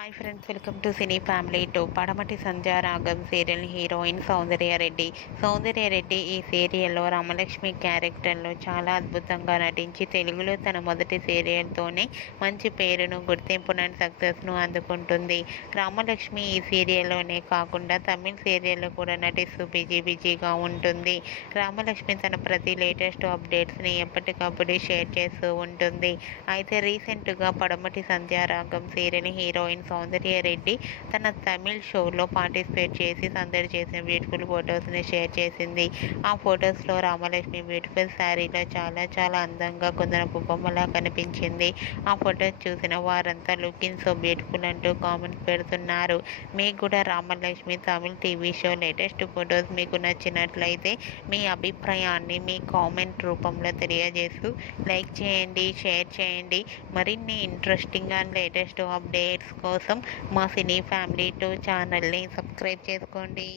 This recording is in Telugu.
Hi friends, welcome to cine family two. పడమటి సంధ్యారాగం సీరియల్ హీరోయిన్ సౌందర్యారెడ్డి. సౌందర్యారెడ్డి ఈ సీరియల్లో రామలక్ష్మి క్యారెక్టర్లో చాలా అద్భుతంగా నటించి తెలుగులో తన మొదటి సీరియల్తోనే మంచి పేరును, గుర్తింపును, సక్సెస్ను అందుకుంటుంది. రామలక్ష్మి ఈ సీరియల్లోనే కాకుండా తమిళ సీరియల్లో కూడా నటిస్తూ బిజీగా ఉంటుంది. రామలక్ష్మి తన ప్రతి లేటెస్ట్ అప్డేట్స్ని ఎప్పటికప్పుడు షేర్ చేస్తూ ఉంటుంది. అయితే రీసెంట్గా పడమటి సంధ్యారాగం సీరియల్ హీరోయిన్ సౌందర్యారెడ్డి తన తమిళ్ షోలో పార్టిసిపేట్ చేసి సందడి చేసిన బ్యూటిఫుల్ ఫొటోస్ని షేర్ చేసింది. ఆ ఫొటోస్లో రామలక్ష్మి బ్యూటిఫుల్ శారీలో చాలా అందంగా కుందనపు బొమ్మలా కనిపించింది. ఆ ఫొటోస్ చూసిన వారంతా లుకింగ్ సో బ్యూటిఫుల్ అంటూ కామెంట్స్ పెడుతున్నారు. మీకు కూడా Ramalakshmi Tamil TV show latest photos మీకు నచ్చినట్లయితే మీ అభిప్రాయాన్ని మీ కామెంట్ రూపంలో తెలియజేస్తూ లైక్ చేయండి, షేర్ చేయండి. మరిన్ని ఇంట్రెస్టింగ్ అండ్ లేటెస్ట్ అప్డేట్స్ కోసం మా సినీ ఫ్యామిలీ 2 ఛానల్ని సబ్స్క్రైబ్ చేసుకోండి.